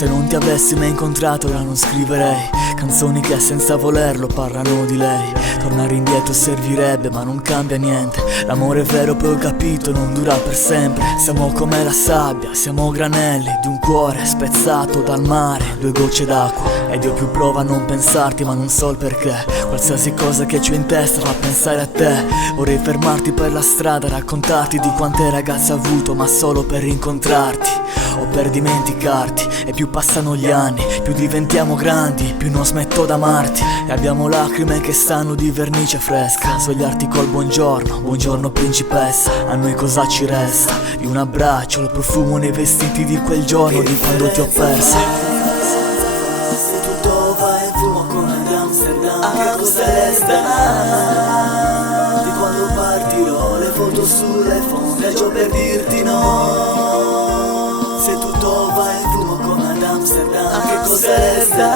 Se non ti avessi mai incontrato ora non scriverei canzoni che senza volerlo parlano di lei. Tornare indietro servirebbe ma non cambia niente. L'amore vero poi ho capito non dura per sempre. Siamo come la sabbia, siamo granelli di un cuore spezzato dal mare, due gocce d'acqua. Ed io più provo a non pensarti ma non so il perché. Qualsiasi cosa che c'ho in testa fa pensare a te. Vorrei fermarti per la strada, raccontarti di quante ragazze ho avuto ma solo per incontrarti o per dimenticarti. E più passano gli anni, più diventiamo grandi, più non smetto d'amarti. E abbiamo lacrime che stanno di vernice fresca. Svegliarti col buongiorno, buongiorno principessa. A noi cosa ci resta? Di un abbraccio, il profumo nei vestiti di quel giorno, di quando ti ho persa. Se tutto va in fumo come ad Amsterdam, che cosa resta? Di quando partirò, le foto sulle phone, viaggio per dirti no. Se tutto va in fumo come ad Amsterdam, che cosa resta?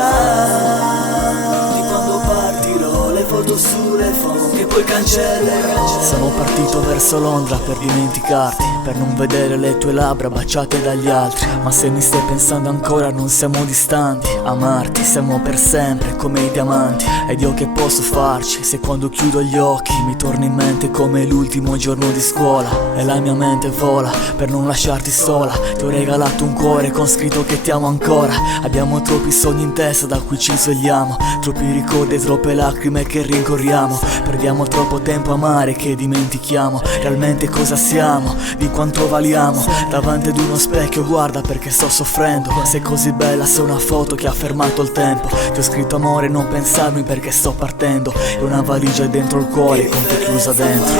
Di quando partirò, le foto sulle phone, che poi cancellerò. Sono partito verso Londra per dimenticarti, per non vedere le tue labbra baciate dagli altri. Ma se mi stai pensando ancora non siamo distanti. Amarti siamo per sempre come i diamanti. Ed io che posso farci se quando chiudo gli occhi mi torna in mente come l'ultimo giorno di scuola. E la mia mente vola per non lasciarti sola. Ti ho regalato un cuore con scritto che ti amo ancora. Abbiamo troppi sogni in testa da cui ci svegliamo, troppi ricordi e troppe lacrime che rincorriamo. Perdiamo troppo tempo a amare che dimentichiamo realmente cosa siamo, di quanto valiamo. Davanti ad uno specchio guarda perché sto soffrendo. Sei così bella, sei una foto che ha fermato il tempo. Ti ho scritto amore non pensarmi perché sto partendo. E una valigia dentro il cuore con te chiusa dentro.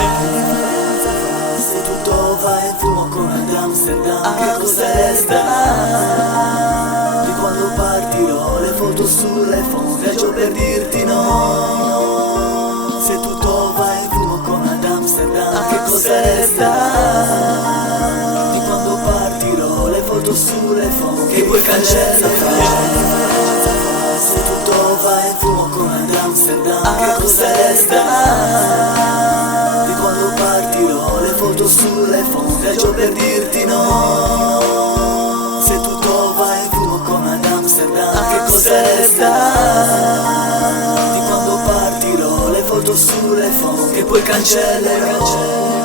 Se tutto va in fumo come ad Amsterdam, che cosa resta? Di quando partirò, le foto sulle phone, viaggio per dirti no. Se tutto va in fumo come ad Amsterdam, che cosa resta? Di quando partirò, le foto sulle phone, che poi cancellerò. Se tutto va in fumo come ad Amsterdam, che cosa resta? Di quando partirò, le foto sulle phone, viaggio per dirti no. Se tutto va in fumo come ad Amsterdam, che cosa resta? Di quando partirò, le foto sulle phone, che poi cancellerò.